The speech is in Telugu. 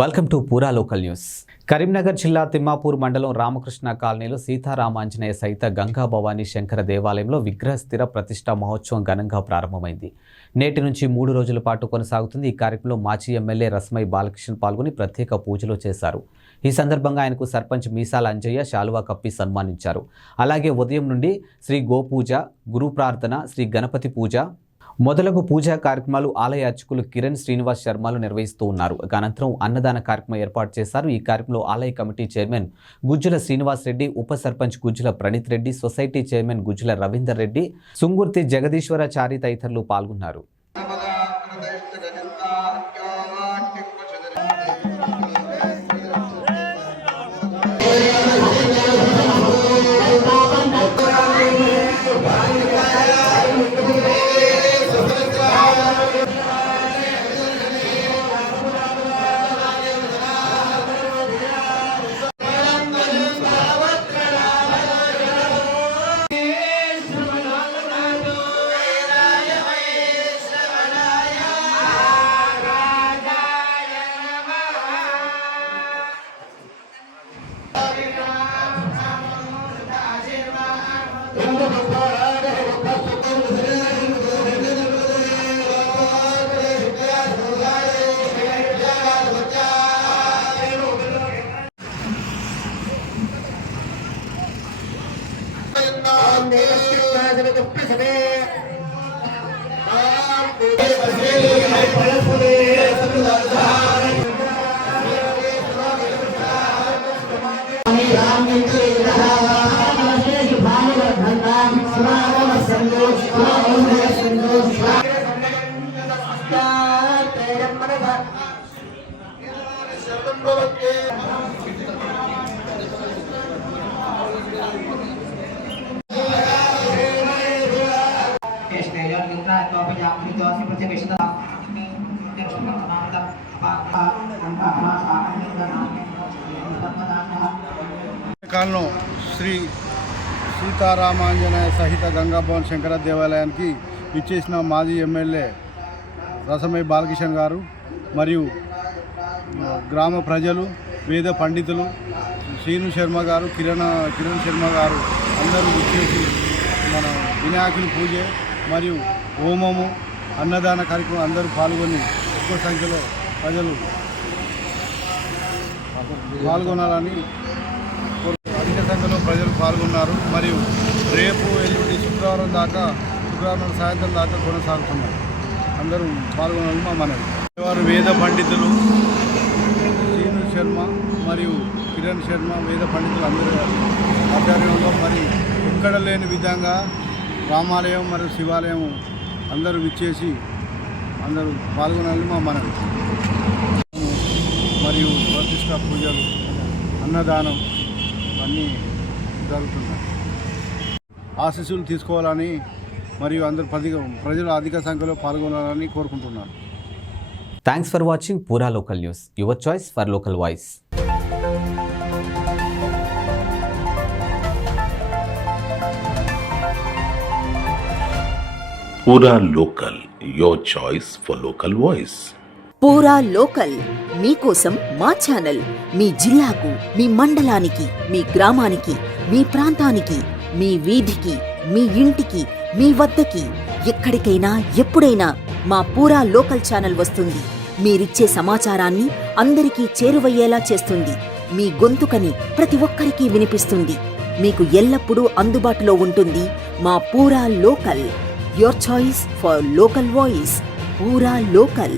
వెల్కమ్ టు పూరా లోకల్ న్యూస్. కరీంనగర్ జిల్లా తిమ్మాపూర్ మండలం రామకృష్ణ కాలనీలో సీతారామాంజనేయ సహిత గంగా భవానీ శంకర దేవాలయంలో విగ్రహ స్థిర ప్రతిష్ఠా మహోత్సవం ఘనంగా ప్రారంభమైంది. నేటి నుంచి 3 రోజుల పాటు కొనసాగుతుంది. ఈ కార్యక్రమంలో మాజీ ఎమ్మెల్యే రస్మై బాలకృష్ణ పాల్గొని ప్రత్యేక పూజలు చేశారు. ఈ సందర్భంగా ఆయనకు సర్పంచ్ మీసాల అంజయ్య శాలువా కప్పి సన్మానించారు. అలాగే ఉదయం నుండి శ్రీ గోపూజ, గురు ప్రార్థన, శ్రీ గణపతి పూజ మొదలగు పూజా కార్యక్రమాలు ఆలయ అర్చకులు కిరణ్ శ్రీనివాస్ శర్మలు నిర్వహిస్తూ ఉన్నారు. అనంతరం అన్నదాన కార్యక్రమం ఏర్పాటు చేశారు. ఈ కార్యక్రమంలో ఆలయ కమిటీ చైర్మన్ గుజ్జుల శ్రీనివాస్ రెడ్డి, ఉప సర్పంచ్ గుజ్జుల ప్రణీత్ రెడ్డి, సొసైటీ చైర్మన్ గుజ్జుల రవీందర్ రెడ్డి, సుంగుర్తి జగదీశ్వరాచారి తదితరులు పాల్గొన్నారు. కాలంలో శ్రీ సీతారామాంజనేయ సహిత గంగా భవానీ శంకర దేవాలయానికి ఇచ్చేసిన మాజీ ఎమ్మెల్యే రసమై బాలకృష్ణ గారు మరియు గ్రామ ప్రజలు, వేద పండితులు, శ్రీను శర్మ గారు, కిరణ్ శర్మ గారు అందరూ ఇచ్చేసి మన వినాయకుని పూజ మరియు హోమము, అన్నదాన కార్యక్రమం అందరూ పాల్గొని ఎక్కువ సంఖ్యలో ప్రజలు పాల్గొనాలని అధిక సంఖ్యలో ప్రజలు పాల్గొన్నారు. మరియు రేపు ఎల్లుండి శుక్రవారం సాయంత్రం దాకా కొనసాగుతున్నారు. అందరూ పాల్గొనాలని మా మనవి. వారు వేద పండితులు శ్రీను శర్మ మరియు కిరణ్ శర్మ వేద పండితులు అందరూ ఆధ్వర్యంలో మరి ఎక్కడ లేని విధంగా రామాలయం మరియు శివాలయం అందరూ విచ్చేసి అందరూ పాల్గొనాలని మా మనవి. మరియు ప్రతిష్ఠా పూజలు, అన్నదానం అన్నీ జరుగుతున్నాయి. ఆశీస్సులు తీసుకోవాలని మరియు అందరూ ప్రజలు అధిక సంఖ్యలో పాల్గొనాలని కోరుకుంటున్నారు. Thanks for watching Pura local news, your choice for local voice. Pura local, your choice for local voice. Pura local మీకోసం మా ఛానల్. మీ జిల్లాకు, మీ మండలానికి, మీ గ్రామానికి, మీ ప్రాంతానికి, మీ వీధికి, మీ ఇంటికి, మీ వద్దకి, ఎక్కడికైనా ఎప్పుడైనా మా పూరా లోకల్ ఛానల్ వస్తుంది. మీరిచ్చే సమాచారాన్ని అందరికీ చేరువయ్యేలా చేస్తుంది. మీ గొంతుకని ప్రతి ఒక్కరికి వినిపిస్తుంది. మీకు ఎల్లప్పుడూ అందుబాటులో ఉంటుంది మా పూరా local, your choice for local voice. Pura local.